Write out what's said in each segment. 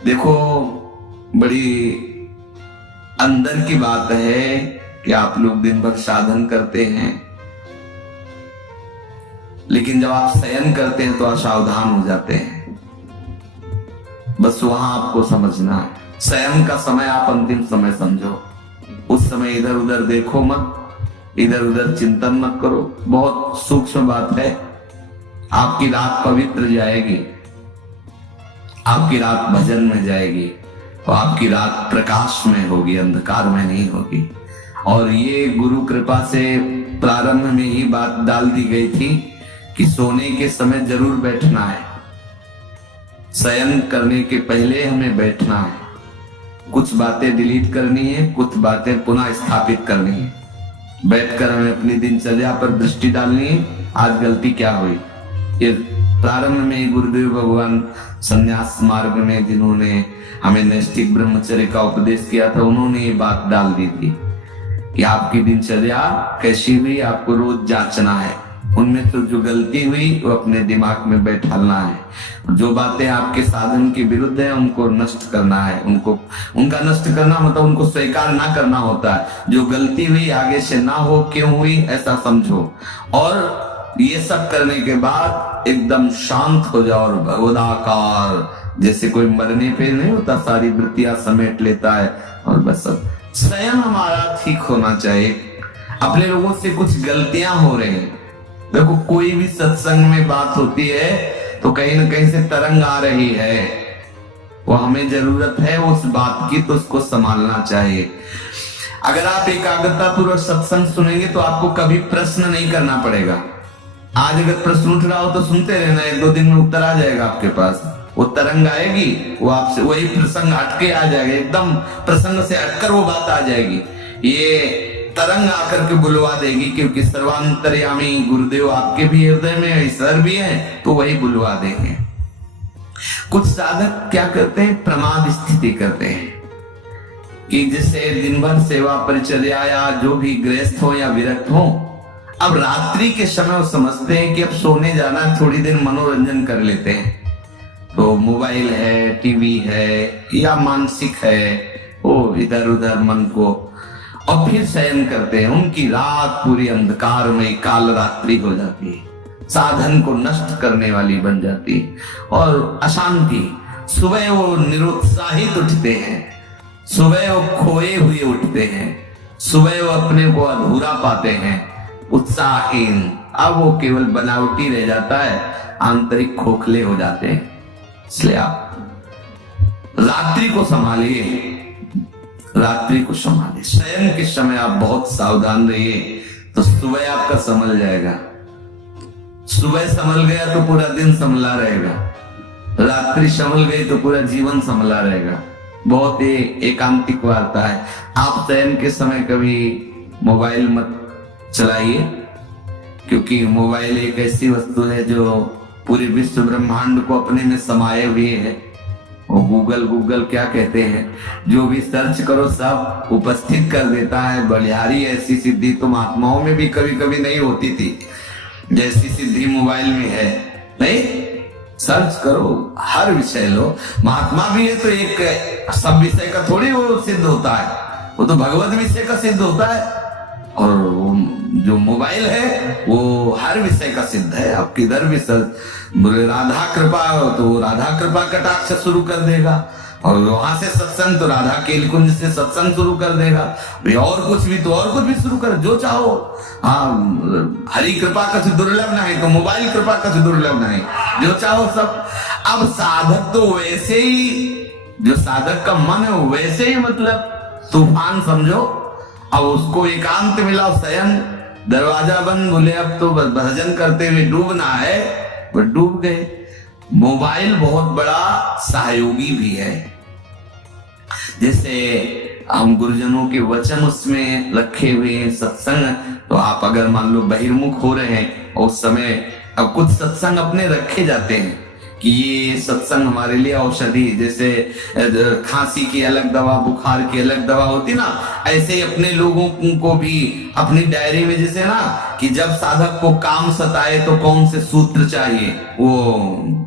देखो, बड़ी अंदर की बात है कि आप लोग दिन भर साधन करते हैं, लेकिन जब आप शयन करते हैं तो असावधान हो जाते हैं। बस वहां आपको समझना है, शयन का समय आप अंतिम समय समझो। उस समय इधर उधर देखो मत, इधर उधर चिंतन मत करो। बहुत सूक्ष्म बात है। आपकी रात पवित्र जाएगी, आपकी रात भजन में जाएगी और आपकी रात प्रकाश में होगी, अंधकार में नहीं होगी। और ये गुरु कृपा से प्रारंभ में ही बात डाल दी गई थी कि सोने के समय जरूर बैठना है, शयन करने के पहले हमें बैठना है। कुछ बातें डिलीट करनी है, कुछ बातें पुनः स्थापित करनी है। बैठकर हमें अपनी दिनचर्या पर दृष्टि डालनी है। आज गलती क्या हुई, ये प्रारंभ में गुरुदेव भगवान संन्यास मार्ग में जिन्होंने हमें नैष्ठिक ब्रह्मचर्य का उपदेश किया था, उन्होंने ये बात डाल दी थी कि आपकी दिनचर्या कैसी हुई आपको रोज जांचना है। उनमें तो जो गलती हुई वो अपने दिमाग में बैठाना है। जो बातें आपके साधन के विरुद्ध है उनको नष्ट करना है। उनका नष्ट करना मतलब उनको स्वीकार ना करना होता है। जो गलती हुई आगे से ना हो, क्यों हुई ऐसा समझो। और ये सब करने के बाद एकदम शांत हो जाओ और भगवदाकार, जैसे कोई मरने पे नहीं होता, सारी वृत्तियां समेट लेता है और बस शयन हमारा ठीक होना चाहिए। अपने लोगों से कुछ गलतियां हो रही हैं। देखो, कोई भी सत्संग में बात होती है तो कहीं ना कहीं से तरंग आ रही है, वो हमें जरूरत है उस बात की, तो उसको संभालना चाहिए। अगर आप एकाग्रता पूर्वक सत्संग सुनेंगे तो आपको कभी प्रश्न नहीं करना पड़ेगा। आज अगर प्रश्न उठ रहा हो तो सुनते रहना, 1-2 दिन में उत्तर आ जाएगा आपके पास। वो तरंग आएगी, वो आपसे वही प्रसंग हटके आ जाएगा, एकदम प्रसंग से हटकर वो बात आ जाएगी। ये तरंग आकर के बुलवा देगी, क्योंकि सर्वांतर्यामी गुरुदेव आपके भी हृदय में ईश्वर भी है, तो वही बुलवा देंगे। कुछ साधक क्या करते हैं, प्रमाद स्थिति करते हैं कि जैसे दिन भर सेवा परिचर्या या जो भी गृहस्थ हो या विरक्त हो, अब रात्रि के समय वो समझते हैं कि अब सोने जाना, थोड़ी देर मनोरंजन कर लेते हैं। तो मोबाइल है, टीवी है या मानसिक है, वो इधर उधर मन को, और फिर शयन करते हैं। उनकी रात पूरी अंधकार में काल रात्रि हो जाती है, साधन को नष्ट करने वाली बन जाती है और अशांति। सुबह वो निरुत्साहित उठते हैं, सुबह वो खोए हुए उठते हैं, सुबह वो अपने को अधूरा पाते हैं, उत्साहहीन। अब वो केवल बनावटी रह जाता है, आंतरिक खोखले हो जाते हैं। इसलिए आप रात्रि को संभालिए, रात्रि को संभालिए। शयन के समय आप बहुत सावधान रहिए, तो सुबह आपका संभल जाएगा। सुबह संभल गया तो पूरा दिन संभला रहेगा, रात्रि संभल गई तो पूरा जीवन संभला रहेगा। बहुत ही एकांतिक वार्ता है। आप शयन के समय कभी मोबाइल मत चलाइए, क्योंकि मोबाइल एक ऐसी वस्तु है जो पूरे विश्व ब्रह्मांड को अपने में समाये हुए है। वो गूगल क्या कहते हैं, जो भी सर्च करो सब उपस्थित कर देता है। बलिहारी ऐसी सिद्धि तो महात्माओं में भी कभी कभी नहीं होती थी, जैसी सिद्धि मोबाइल में है। नहीं, सर्च करो, हर विषय लो। महात्मा भी है तो एक सब विषय का थोड़ी वो सिद्ध होता है, वो तो भगवत विषय का सिद्ध होता है। और जो मोबाइल है वो हर विषय का सिद्ध है। आप किधर भी सर्च, बोले राधा कृपा तो राधा कृपा कटाक्ष शुरू कर देगा, और वहां से सत्संग तो राधा केल कुंज से सत्संग शुरू कर देगा। और कुछ भी तो और कुछ भी शुरू कर, जो चाहो। हाँ, हरि कृपा कछ दुर्लभ नहीं तो मोबाइल कृपा कछ दुर्लभ नहीं, जो चाहो सब। अब साधक तो वैसे ही, जो साधक का मन है वैसे ही, मतलब तूफान समझो। अब उसको एकांत मिला, शयन, दरवाजा बंद, बोले अब तो भजन करते हुए डूबना है, वो डूब गए। मोबाइल बहुत बड़ा सहयोगी भी है। जैसे हम गुरुजनों के वचन उसमें रखे हुए हैं, सत्संग, तो आप अगर मान लो बहिर्मुख हो रहे हैं और उस समय अब कुछ सत्संग अपने रखे जाते हैं कि ये सत्संग हमारे लिए औषधि, जैसे खांसी की अलग दवा, बुखार की अलग दवा होती ना, ऐसे ही अपने लोगों को भी अपनी डायरी में, जैसे ना कि जब साधक को काम सताए तो कौन से सूत्र चाहिए, वो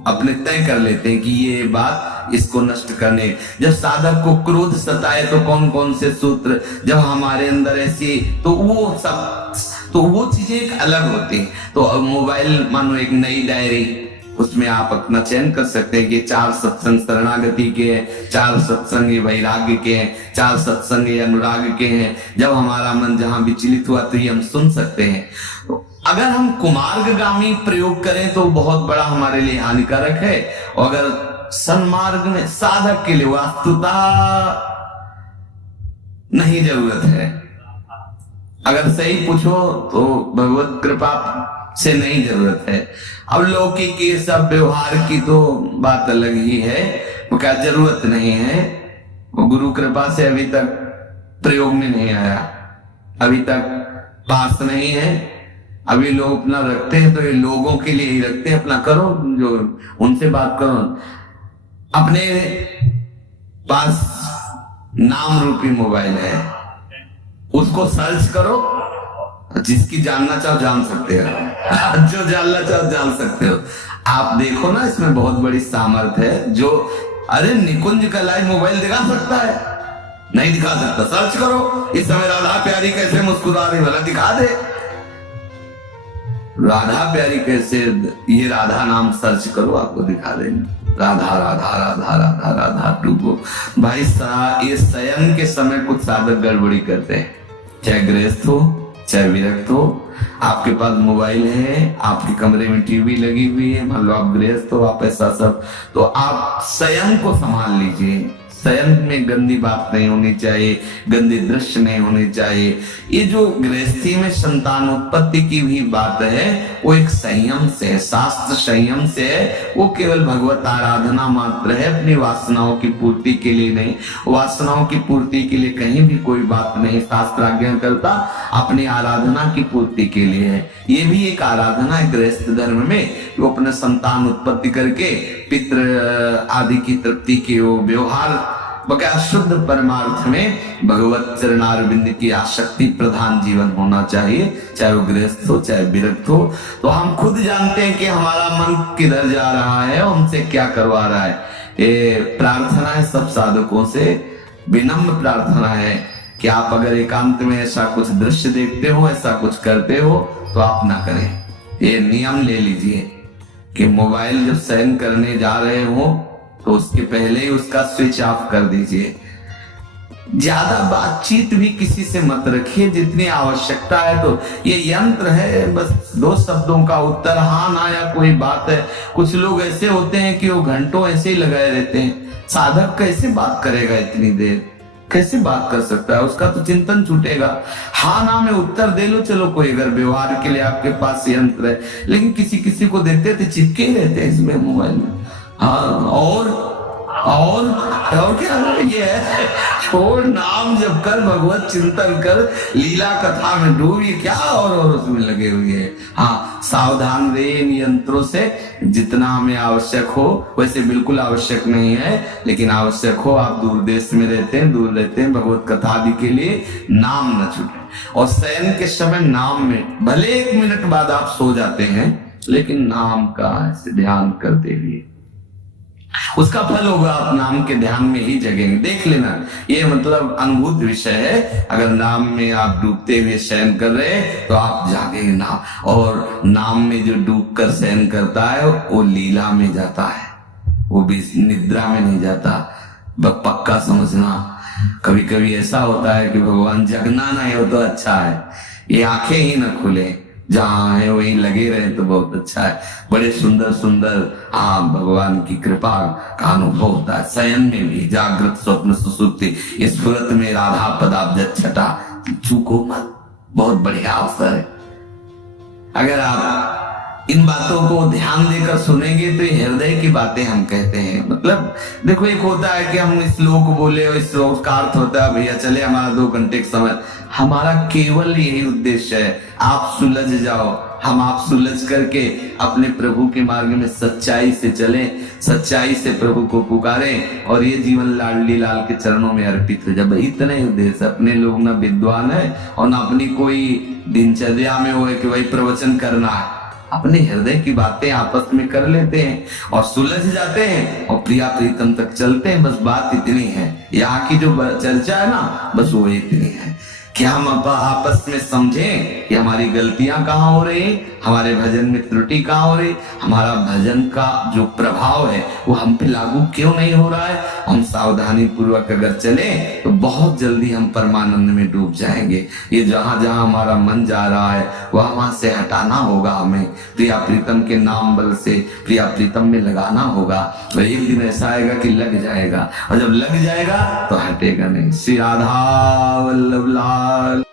अपने तय कर लेते हैं कि ये बात इसको नष्ट करने। जब साधक को क्रोध सताए तो कौन कौन से सूत्र, जब हमारे अंदर ऐसी, तो वो सब, तो वो चीजें एक अलग होती। तो मोबाइल मानो एक नई डायरी, उसमें आप अपना चयन कर सकते हैं कि 4 सत्संग शरणागति के हैं, 4 सत्संग ये वैराग्य के हैं, 4 सत्संग ये अनुराग के हैं। जब हमारा मन जहां विचलित हुआ तो ये हम सुन सकते हैं। तो अगर हम कुमार्गगामी प्रयोग करें तो बहुत बड़ा हमारे लिए हानिकारक है, और अगर सन्मार्ग में साधक के लिए वास्तुतः नहीं जरूरत है। अगर सही पूछो तो भगवत कृपा से नहीं जरूरत है। अब लौकिक के सब व्यवहार की तो बात अलग ही है, वो क्या जरूरत नहीं है, वो गुरु कृपा से अभी तक प्रयोग में नहीं आया, अभी तक पास नहीं है। अभी लोग अपना रखते हैं तो ये लोगों के लिए ही रखते हैं, अपना करो, जो उनसे बात करो। अपने पास नाम रूपी मोबाइल है, उसको सर्च करो, जिसकी जानना चाहो जान सकते हो, जो जानना चाहो जान सकते हो। आप देखो ना, इसमें बहुत बड़ी सामर्थ्य है। जो अरे निकुंज का लाइव मोबाइल दिखा सकता है? नहीं दिखा सकता। सर्च करो इस समय राधा प्यारी कैसे मुस्कुरा रही, भला दिखा दे। राधा प्यारी कैसे, ये राधा नाम सर्च करो, आपको दिखा देंगे। राधा राधा राधा राधा राधा डूबो। भाई ये शयन के समय कुछ साधक गड़बड़ी करते हैं, चाहे गृहस्थ हो चाहे विरक्त हो। आपके पास मोबाइल है, आपके कमरे में टीवी लगी हुई है, मान लो आप गृहस्थ हो, आप ऐसा सब, तो आप शयन को संभाल लीजिए। शयन में गंदी बात नहीं होनी चाहिए, गंदे दृश्य नहीं होने चाहिए। ये जो गृहस्थी में संतान उत्पत्ति की भी बात है, वो एक संयम से है, शास्त्र संयम से है। वो केवल भगवत आराधना मात्र है, अपनी वासनाओं की पूर्ति के लिए नहीं। वासनाओं की पूर्ति के लिए कहीं भी कोई बात नहीं शास्त्र आज्ञा करता, अपनी आराधना की पूर्ति के लिए है। ये भी एक आराधना है गृहस्थ धर्म में, वो अपने संतान उत्पत्ति करके पितृ आदि की तृप्ति के वो व्यवहार बकाया शुद्ध परमार्थ में भगवत चरणारविंद की आसक्ति प्रधान जीवन होना चाहिए, चाहे वो गृहस्थ हो चाहे विरक्त हो। तो हम खुद जानते हैं कि हमारा मन किधर जा रहा है, हमसे क्या करवा रहा है। ये प्रार्थना है सब साधकों से, विनम्र प्रार्थना है कि आप अगर एकांत में ऐसा कुछ दृश्य देखते हो, ऐसा कुछ करते हो, तो आप ना करें। ये नियम ले लीजिए कि मोबाइल जब शयन करने जा रहे हो तो उसके पहले ही उसका स्विच ऑफ कर दीजिए। ज्यादा बातचीत भी किसी से मत रखिए, जितनी आवश्यकता है। तो ये यंत्र है, बस 2 शब्दों का उत्तर हाँ ना या कोई बात है। कुछ लोग ऐसे होते हैं कि वो घंटों ऐसे ही लगाए रहते हैं। साधक कैसे बात करेगा इतनी देर, कैसे बात कर सकता है? उसका तो चिंतन छूटेगा। हाँ ना में उत्तर दे लो, चलो कोई अगर व्यवहार के लिए आपके पास यंत्र है, लेकिन किसी किसी को देखते थे चिपके ही रहते हैं इसमें मोबाइल में। हाँ, और क्या ये है, छोड़ नाम जप कर, भगवत चिंतन कर, लीला कथा में डूब, ये क्या और उसमें लगे हुए हैं। हाँ, सावधान रहे इन यंत्रों से, जितना हमें आवश्यक हो। वैसे बिल्कुल आवश्यक नहीं है, लेकिन आवश्यक हो। आप दूर देश में रहते हैं, दूर रहते हैं, भगवत कथा आदि के लिए नाम न छूटे। और शयन के समय नाम में भले 1 मिनट बाद आप सो जाते हैं, लेकिन नाम का ऐसे ध्यान करते हुए उसका फल होगा। आप नाम के ध्यान में ही जगेंगे। देख लेना, ये मतलब अनुभूत विषय है। अगर नाम में आप डूबते हुए शयन कर रहे हैं तो आप जागेंगे ना। और नाम में जो डूब कर शयन करता है वो लीला में जाता है, वो भी निद्रा में नहीं जाता। पक्का समझना। कभी कभी ऐसा होता है कि भगवान जगना नहीं हो तो अच्छा है, ये आंखें ही न खुले, जहां है वहीं लगे रहे तो बहुत अच्छा है। बड़े सुंदर सुंदर भगवान की कृपा का अनुभव होता है। शयन में भी जागृत स्वप्न सुसुप्ति, इस स्फुरत में राधा पदाब्ज छटा, चूको मत, बहुत बढ़िया अवसर है। अगर आप इन बातों को ध्यान देकर सुनेंगे तो ये हृदय की बातें हम कहते हैं। मतलब देखो, एक होता है कि हम इस श्लोक बोले और इस श्लोक का अर्थ होता है भैया चले हमारा 2 घंटे का समय। हमारा केवल यही उद्देश्य है, आप सुलझ जाओ, हम आप सुलझ करके अपने प्रभु के मार्ग में सच्चाई से चलें। सच्चाई से प्रभु को पुकारें और ये जीवन लाडली लाल के चरणों में अर्पित हो जाए। इतने उद्देश्य, अपने लोग ना विद्वान है और ना अपनी कोई दिनचर्या में हुए कि वही प्रवचन करना है, अपने हृदय की बातें आपस में कर लेते हैं और सुलझ जाते हैं और प्रिया प्रीतम तक चलते हैं। बस बात इतनी है, यहाँ की जो चर्चा है ना, बस वो इतनी है कि हम आपस में समझें कि हमारी गलतियां कहाँ हो रही, हमारे भजन में त्रुटि कहाँ हो रही, हमारा भजन का जो प्रभाव है वो हम पे लागू क्यों नहीं हो रहा है। हम सावधानी पूर्वक अगर चले तो बहुत जल्दी हम परमानंद में डूब जाएंगे। ये जहां जहां हमारा मन जा रहा है वह वहां से हटाना होगा, हमें प्रिया प्रीतम के नाम बल से प्रिया प्रीतम में लगाना होगा। तो एक दिन ऐसा आएगा कि लग जाएगा, और जब लग जाएगा तो हटेगा नहीं। श्री राधा वल्लभ लाल।